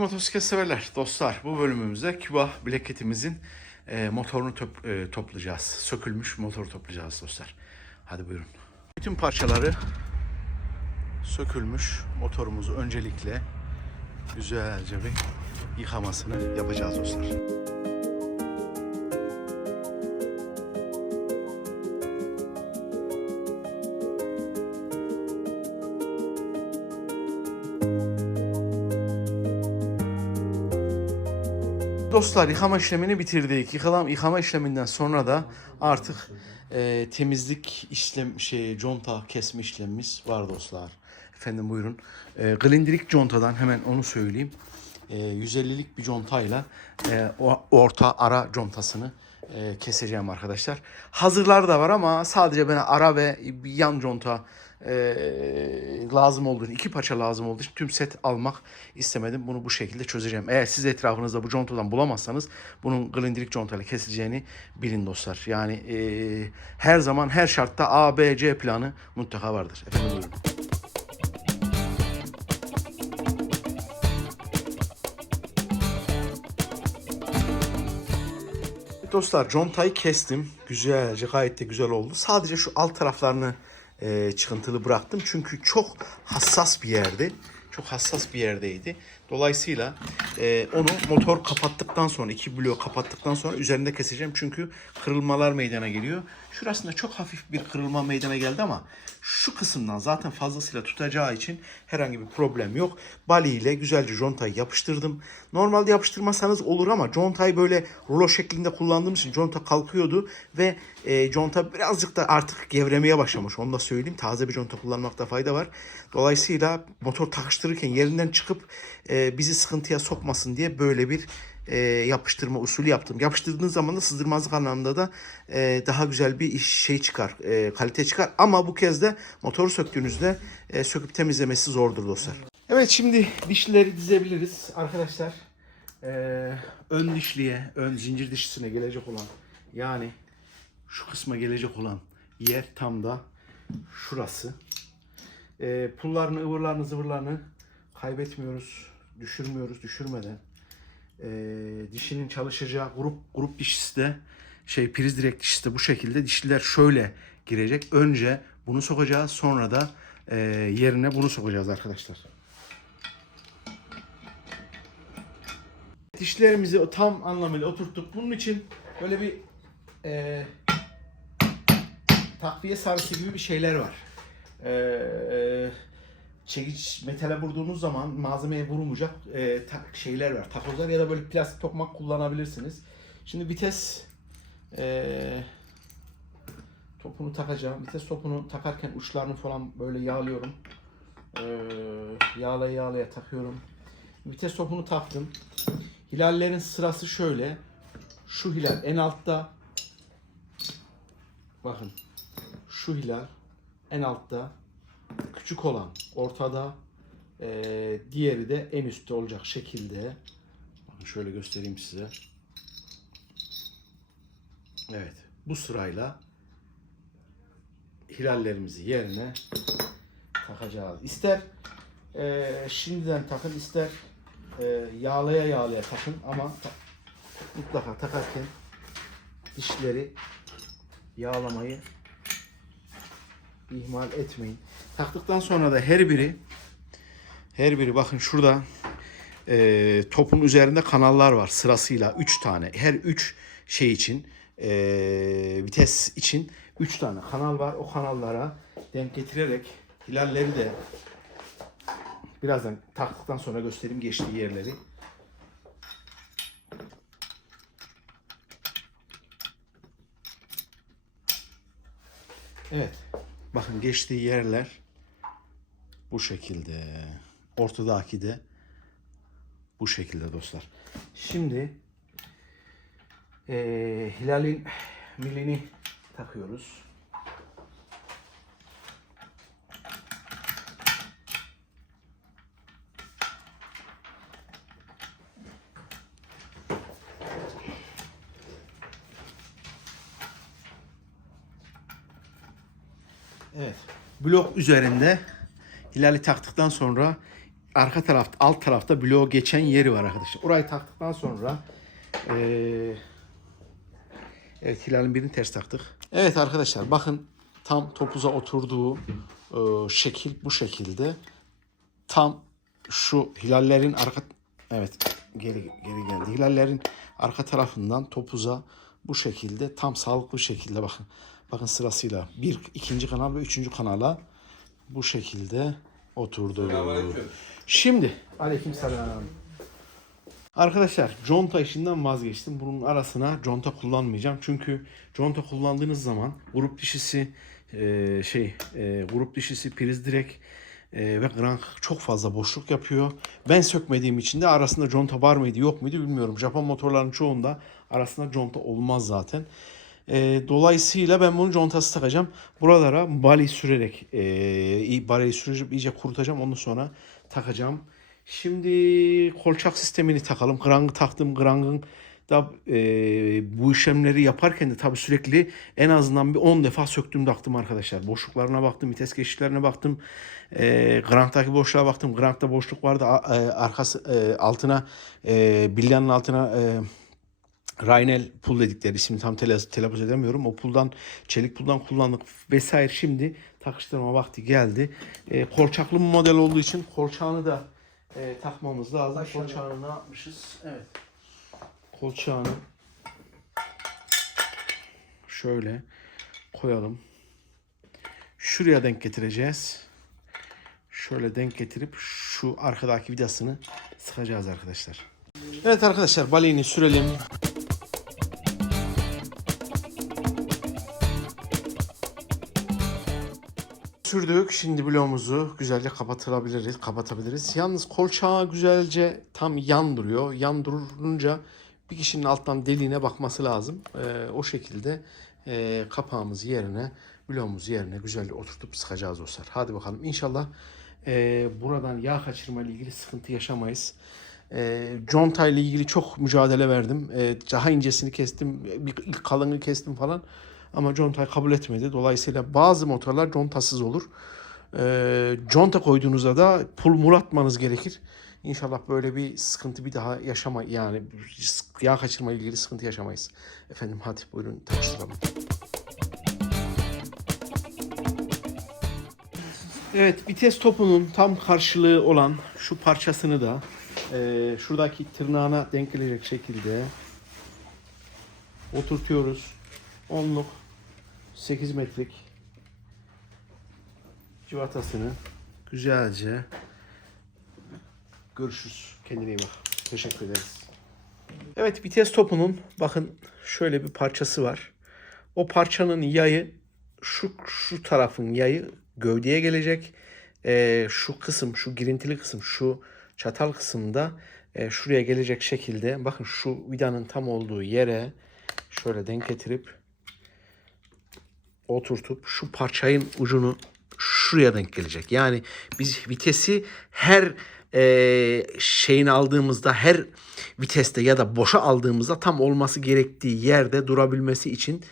Motosiklet severler, dostlar bu bölümümüzde Küba bileketimizin e, motorunu top- e, toplayacağız. Sökülmüş motoru toplayacağız dostlar. Hadi buyurun. Bütün parçaları sökülmüş motorumuzu öncelikle güzelce bir yıkamasını yapacağız dostlar. Dostlar yıkama işlemini bitirdik. Yıkama, yıkama işleminden sonra da artık e, temizlik işlem şey conta kesme işlemimiz var dostlar. Efendim buyurun. E, glindirik contadan hemen onu söyleyeyim. E, 150'lik bir contayla e, orta ara contasını e, keseceğim arkadaşlar. Hazırlar da var ama sadece bana ara ve yan conta e, lazım olduğu için, iki parça lazım olduğu için tüm set almak istemedim. Bunu bu şekilde çözeceğim. Eğer siz etrafınızda bu contadan bulamazsanız bunun glindirik contayla kesileceğini bilin dostlar. Yani e, her zaman her şartta A, B, C planı mutlaka vardır. Efendim buyurun. Dostlar contayı kestim. Güzelce gayet de güzel oldu. Sadece şu alt taraflarını e, çıkıntılı bıraktım. Çünkü çok hassas bir yerdi. Çok hassas bir yerdeydi. Dolayısıyla e, onu motor kapattıktan sonra, iki bloğu kapattıktan sonra üzerinde keseceğim. Çünkü kırılmalar meydana geliyor. Şurasında çok hafif bir kırılma meydana geldi ama şu kısımdan zaten fazlasıyla tutacağı için herhangi bir problem yok. Bali ile güzelce contayı yapıştırdım. Normalde yapıştırmasanız olur ama contayı böyle rulo şeklinde kullandığım için conta kalkıyordu ve e, conta birazcık da artık gevremeye başlamış. Onu da söyleyeyim. Taze bir conta kullanmakta fayda var. Dolayısıyla motor takıştırırken yerinden çıkıp e, bizi sıkıntıya sokmasın diye böyle bir e, yapıştırma usulü yaptım. Yapıştırdığınız zaman da sızdırmazlık anlamında da e, daha güzel bir şey çıkar, e, kalite çıkar. Ama bu kez de motoru söktüğünüzde e, söküp temizlemesi zordur dostlar. Evet şimdi dişlileri dizebiliriz arkadaşlar. E, ön dişliye, ön zincir dişlisine gelecek olan yani şu kısma gelecek olan yer tam da şurası. E, pullarını, ıvırlarını, zıvırlarını kaybetmiyoruz, düşürmüyoruz, düşürmeden e, dişinin çalışacağı grup grup dişisi de şey priz direkt dişisi de bu şekilde dişliler şöyle girecek. Önce bunu sokacağız sonra da e, yerine bunu sokacağız arkadaşlar. Dişlerimizi tam anlamıyla oturttuk. Bunun için böyle bir e, takviye sarısı gibi bir şeyler var. E, e, çekiç metale vurduğunuz zaman malzemeye vurmayacak e, ta- şeyler var. Takozlar ya da böyle plastik tokmak kullanabilirsiniz. Şimdi vites e, topunu takacağım. Vites topunu takarken uçlarını falan böyle yağlıyorum. E, yağlaya yağlaya takıyorum. Vites topunu taktım. Hilallerin sırası şöyle. Şu hilal en altta. Bakın. Şu hilal en altta küçük olan ortada, eee, diğeri de en üstte olacak şekilde. Bakın şöyle göstereyim size. Evet, bu sırayla hilallerimizi yerine takacağız. İster eee, şimdiden takın, ister eee, yağlaya yağlaya takın ama ta- mutlaka takarken dişleri yağlamayı ihmal etmeyin. Taktıktan sonra da her biri her biri bakın şurada e, topun üzerinde kanallar var sırasıyla 3 tane. Her 3 şey için e, vites için 3 tane kanal var. O kanallara denk getirerek hilalleri de birazdan taktıktan sonra göstereyim geçtiği yerleri. Evet. Bakın geçtiği yerler bu şekilde. Ortadaki de bu şekilde dostlar. Şimdi eee Hilal'in milini takıyoruz. Evet. Blok üzerinde Hilal'i taktıktan sonra arka tarafta alt tarafta bloğu geçen yeri var arkadaşlar. Orayı taktıktan sonra eee Evet hilalin birini ters taktık. Evet arkadaşlar bakın tam topuza oturduğu eee, şekil bu şekilde. Tam şu hilallerin arka evet geri geri geldi. Hilallerin arka tarafından topuza bu şekilde tam sağlıklı şekilde bakın. Bakın sırasıyla bir ikinci kanal ve üçüncü kanala bu şekilde oturdu. Şimdi aleykümselam. Arkadaşlar conta işinden vazgeçtim. Bunun arasına conta kullanmayacağım. Çünkü conta kullandığınız zaman grup dişisi e, şey e, grup dişisi priz direk e, ve crank çok fazla boşluk yapıyor. Ben sökmediğim için de arasında conta var mıydı yok muydu bilmiyorum. Japon motorların çoğunda arasında conta olmaz zaten. E, dolayısıyla ben bunu contası takacağım. Buralara bali sürerek e, iyi- baliyi sürüp iyice kurutacağım. Ondan sonra takacağım. Şimdi kolçak sistemini takalım. Krangı taktım. Krangın da e, bu işlemleri yaparken de tabii sürekli en azından bir 10 defa söktüm taktım arkadaşlar. Boşluklarına baktım, vites geçişlerine baktım. E, Grant'taki boşluğa baktım. Grant'ta boşluk vardı. A- e, arkası e, altına e, bilyanın altına e, Raynel pul dedikleri ismini tam telaffuz, edemiyorum. O puldan, çelik puldan kullandık vesaire. Şimdi takıştırma vakti geldi. E, kolçaklı bir model olduğu için kolçağını da e, takmamız lazım. Kolçağını ne yapmışız? Evet. Kolçağını şöyle koyalım. Şuraya denk getireceğiz. Şöyle denk getirip şu arkadaki vidasını sıkacağız arkadaşlar. Evet arkadaşlar baliğini sürelim. Sürdük. Şimdi bloğumuzu güzelce kapatılabiliriz, kapatabiliriz. Yalnız kolçağı güzelce tam yan duruyor. Yan durunca bir kişinin alttan deliğine bakması lazım. Ee, o şekilde e, kapağımız yerine, bloğumuz yerine güzelce oturtup sıkacağız dostlar. Hadi bakalım. İnşallah e, buradan yağ kaçırma ile ilgili sıkıntı yaşamayız. E, conta ile ilgili çok mücadele verdim. E, daha incesini kestim, bir ilk kalını kestim falan. Ama contayı kabul etmedi. Dolayısıyla bazı motorlar contasız olur. E, conta koyduğunuzda da pul muratmanız gerekir. İnşallah böyle bir sıkıntı bir daha yaşama yani yağ kaçırma ilgili sıkıntı yaşamayız. Efendim hadi buyurun tanıştıralım. Evet vites topunun tam karşılığı olan şu parçasını da e, şuradaki tırnağına denk gelecek şekilde oturtuyoruz. Onluk 8 metrik civatasını güzelce görüşürüz. Kendine iyi bak. Teşekkür ederiz. Evet vites topunun bakın şöyle bir parçası var. O parçanın yayı şu şu tarafın yayı gövdeye gelecek. Ee, şu kısım, şu girintili kısım, şu çatal kısımda e, şuraya gelecek şekilde bakın şu vidanın tam olduğu yere şöyle denk getirip oturtup şu parçayın ucunu şuraya denk gelecek. Yani biz vitesi her e, şeyin aldığımızda her viteste ya da boşa aldığımızda tam olması gerektiği yerde durabilmesi için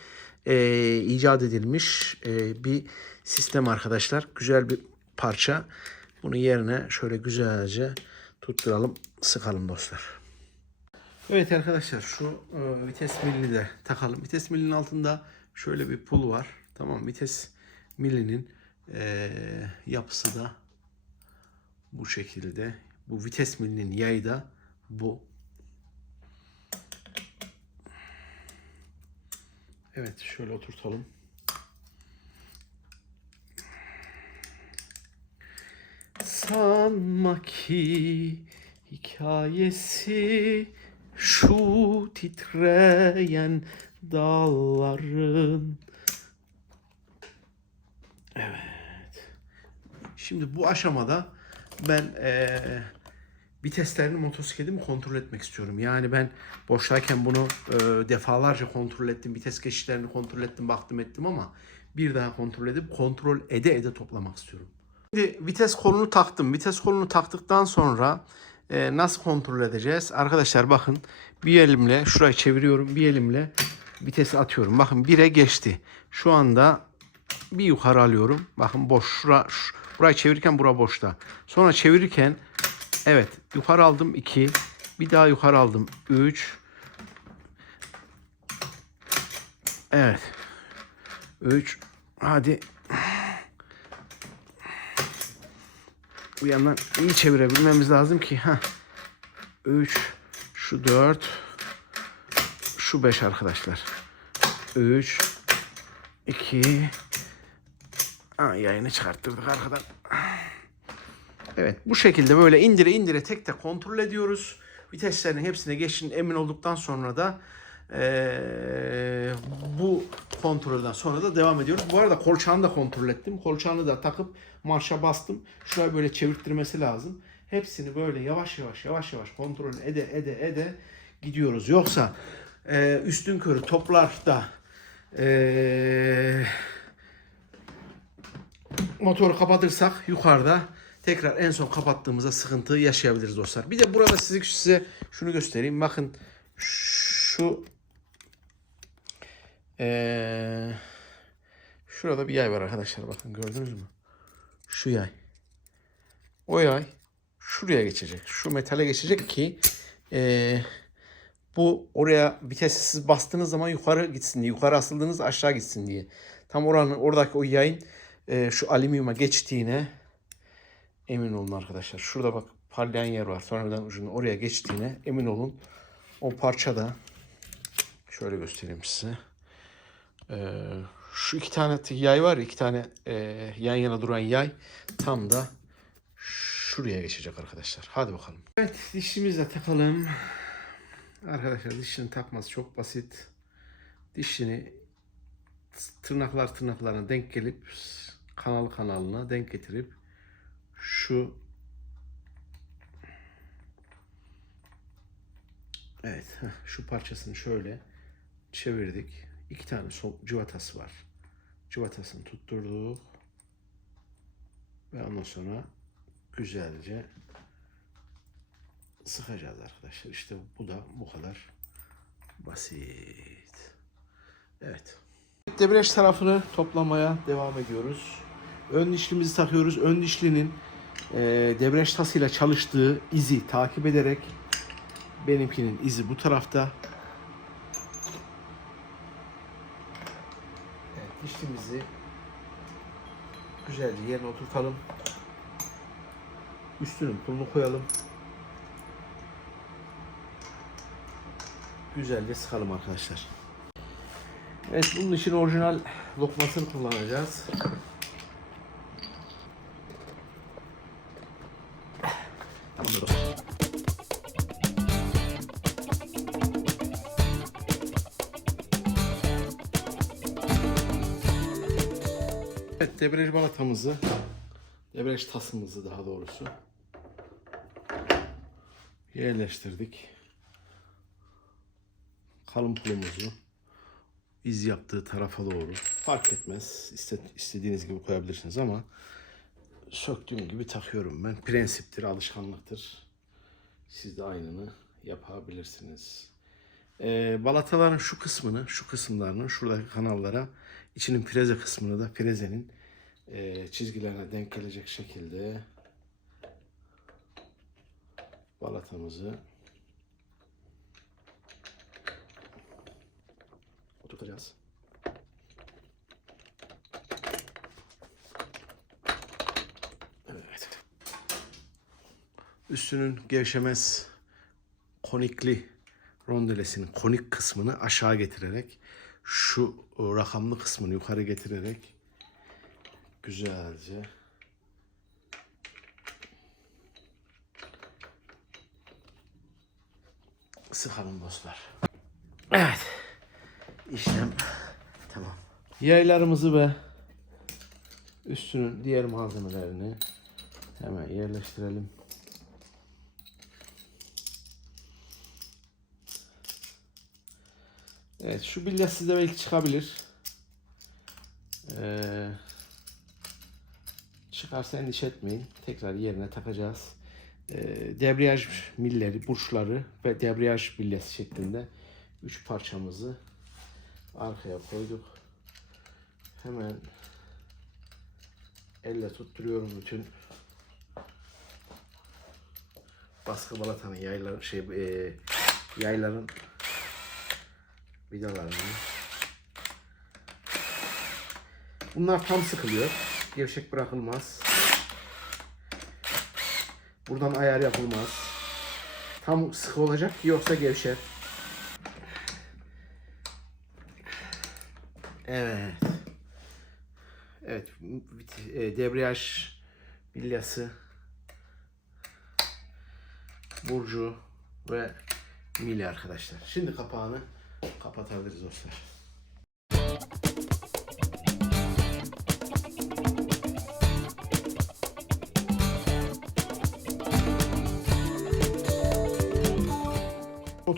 e, icat edilmiş e, bir sistem arkadaşlar. Güzel bir parça. Bunu yerine şöyle güzelce tutturalım, sıkalım dostlar. Evet arkadaşlar şu e, vites milini de takalım. Vites milinin altında şöyle bir pul var. Tamam vites milinin e, yapısı da bu şekilde. Bu vites milinin yayı da bu. Evet şöyle oturtalım. Sanma ki hikayesi şu titreyen dalların. Evet. Şimdi bu aşamada ben eee viteslerini motosikletimi kontrol etmek istiyorum. Yani ben boştayken bunu eee, defalarca kontrol ettim. Vites geçişlerini kontrol ettim, baktım ettim ama bir daha kontrol edip kontrol ede ede toplamak istiyorum. Şimdi vites kolunu taktım. Vites kolunu taktıktan sonra e, nasıl kontrol edeceğiz? Arkadaşlar bakın bir elimle şurayı çeviriyorum. Bir elimle vitesi atıyorum. Bakın 1'e geçti. Şu anda bir yukarı alıyorum. Bakın boş. Şura, şu- burayı çevirirken bura boşta. Sonra çevirirken Evet yukarı aldım 2. Bir daha yukarı aldım 3. Evet. 3. Hadi. Bu yandan iyi çevirebilmemiz lazım ki. ha. 3. Şu 4. Şu 5 arkadaşlar. 3. 2. Aa, yayını çıkarttırdık arkadan. Evet bu şekilde böyle indire indire tek tek kontrol ediyoruz. Viteslerin hepsine geçin emin olduktan sonra da eee, bu kontrolden sonra da devam ediyoruz. Bu arada kolçağını da kontrol ettim. Kolçağını da takıp marşa bastım. Şurayı böyle çevirttirmesi lazım. Hepsini böyle yavaş yavaş yavaş yavaş kontrol ede ede ede gidiyoruz. Yoksa eee üstün körü toplarda eee motoru kapatırsak yukarıda tekrar en son kapattığımızda sıkıntı yaşayabiliriz dostlar. Bir de burada size, size şunu göstereyim. Bakın şu eee, şurada bir yay var arkadaşlar. Bakın gördünüz mü? Şu yay. O yay şuraya geçecek. Şu metale geçecek ki eee, bu oraya vitesi bastığınız zaman yukarı gitsin diye. Yukarı asıldığınız aşağı gitsin diye. Tam oranın oradaki o yayın e, şu alüminyuma geçtiğine emin olun arkadaşlar. Şurada bak parlayan yer var. Sonradan ucunu oraya geçtiğine emin olun. O parça da şöyle göstereyim size. E, şu iki tane yay var iki tane e, yan yana duran yay tam da şuraya geçecek arkadaşlar. Hadi bakalım. Evet dişimizle takalım. Arkadaşlar dişinin takması çok basit. Dişini tırnaklar tırnaklarına denk gelip kanal kanalına denk getirip şu evet şu parçasını şöyle çevirdik. İki tane sol cıvatası var. Cıvatasını tutturduk. Ve ondan sonra güzelce sıkacağız arkadaşlar. İşte bu da bu kadar basit. Evet. Debriyaj tarafını toplamaya devam ediyoruz. Ön dişlimizi takıyoruz. Ön dişlinin e, debriyaj tasıyla çalıştığı izi takip ederek benimkinin izi bu tarafta. Evet, dişlimizi güzelce yerine oturtalım. Üstünün pulunu koyalım. Güzelce sıkalım arkadaşlar. Evet bunun için orijinal lokmasını kullanacağız. Debriyaj balatamızı, debriyaj tasımızı daha doğrusu yerleştirdik. Kalın pulumuzu iz yaptığı tarafa doğru fark etmez. İste- istediğiniz gibi koyabilirsiniz ama söktüğüm gibi takıyorum ben. Prensiptir, alışkanlıktır. Siz de aynını yapabilirsiniz. Ee, balataların şu kısmını, şu kısımlarını, şuradaki kanallara, içinin freze kısmını da frezenin e, çizgilerine denk gelecek şekilde balatamızı oturtacağız. Evet. Üstünün gevşemez konikli rondelesinin konik kısmını aşağı getirerek şu o, rakamlı kısmını yukarı getirerek güzelce sıkalım dostlar. Evet. İşlem tamam. Yaylarımızı ve üstünün diğer malzemelerini hemen yerleştirelim. Evet şu bilye sizde belki çıkabilir. Ee, çıkarsa endişe etmeyin. Tekrar yerine takacağız. Ee, debriyaj milleri, burçları ve debriyaj bilyesi şeklinde üç parçamızı arkaya koyduk. Hemen elle tutturuyorum bütün baskı balatanın yayların şey e, yayların vidalarını. Bunlar tam sıkılıyor. Gevşek bırakılmaz. Buradan ayar yapılmaz. Tam sıkı olacak yoksa gevşer. Evet. Evet, e, debriyaj bilyası, burcu ve mili arkadaşlar. Şimdi kapağını kapatabiliriz dostlar.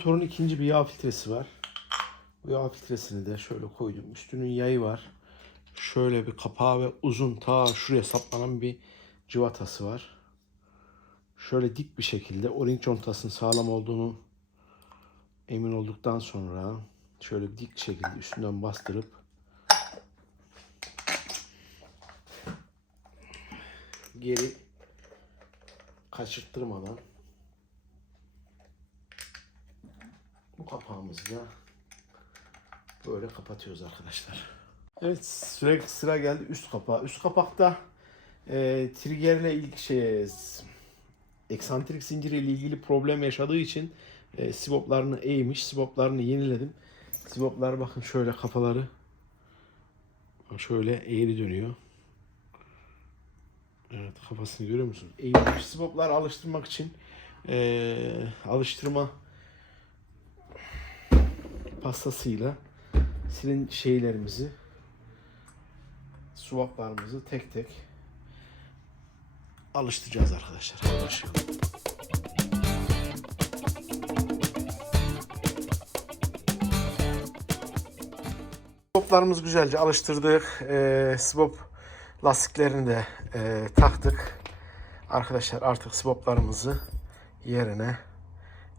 Motorun ikinci bir yağ filtresi var. Bu yağ filtresini de şöyle koydum. Üstünün yayı var. Şöyle bir kapağı ve uzun ta şuraya saplanan bir cıvatası var. Şöyle dik bir şekilde o-ring contasının sağlam olduğunu emin olduktan sonra şöyle dik şekilde üstünden bastırıp geri kaçırttırmadan bu kapağımızı da böyle kapatıyoruz arkadaşlar. Evet süre sıra geldi üst kapağı. Üst kapakta e, triggerle ilk şey eksantrik zinciri ile ilgili problem yaşadığı için e, siboplarını eğmiş. Siboplarını yeniledim. Siboplar bakın şöyle kafaları şöyle eğri dönüyor. Evet kafasını görüyor musun? Eğilmiş. Siboplar alıştırmak için e, alıştırma pastasıyla silin şeylerimizi swaplarımızı tek tek alıştıracağız arkadaşlar. Başlayalım. Swaplarımızı güzelce alıştırdık. Ee, swap lastiklerini de e, taktık. Arkadaşlar artık swaplarımızı yerine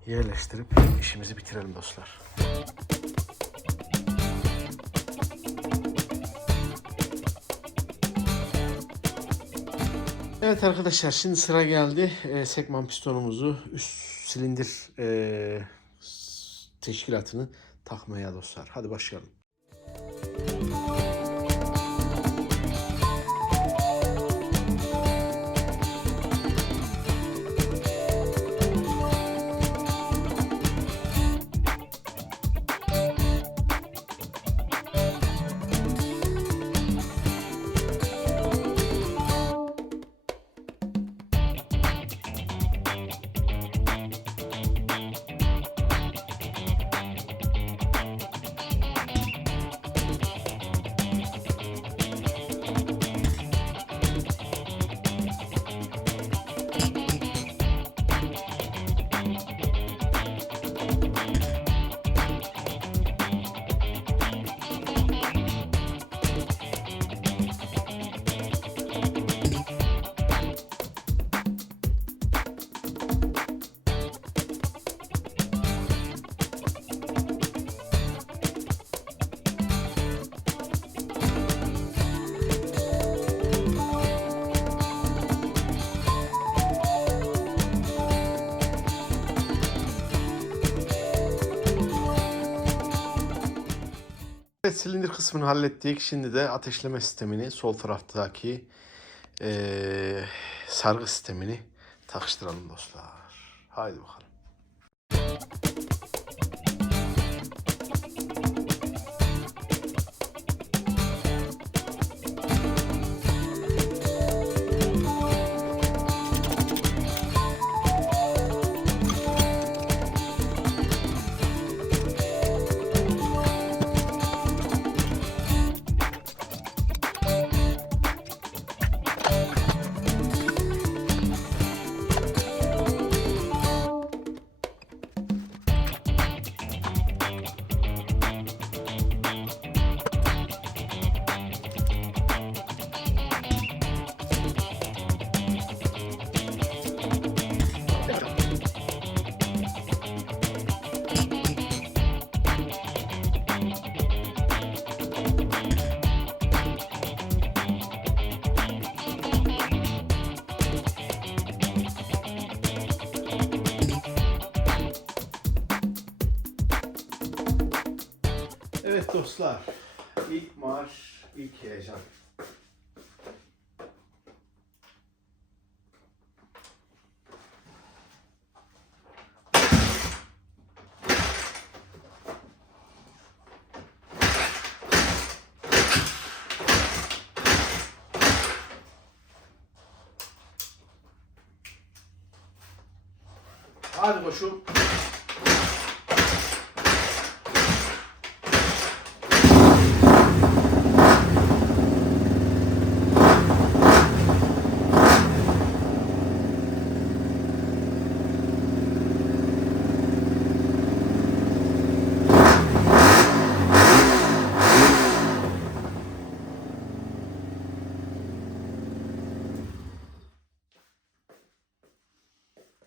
yerleştirip işimizi bitirelim dostlar. Evet arkadaşlar şimdi sıra geldi. E, sekman pistonumuzu üst silindir e, teşkilatını takmaya dostlar. Hadi başlayalım. Evet silindir kısmını hallettik. Şimdi de ateşleme sistemini sol taraftaki eee, sargı sistemini takıştıralım dostlar. Haydi bakalım. Evet dostlar. İlk marş, ilk heyecan. Hadi koşum.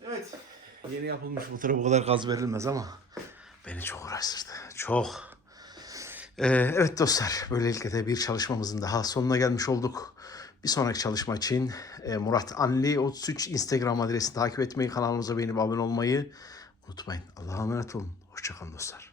Evet. Yeni yapılmış motora bu kadar gaz verilmez ama beni çok uğraştırdı. Çok. Ee, evet dostlar, böylelikle de bir çalışmamızın daha sonuna gelmiş olduk. Bir sonraki çalışma için e, Murat Anli 33 Instagram adresini takip etmeyi, kanalımıza beğenip abone olmayı unutmayın. Allah'a emanet olun. Hoşçakalın dostlar.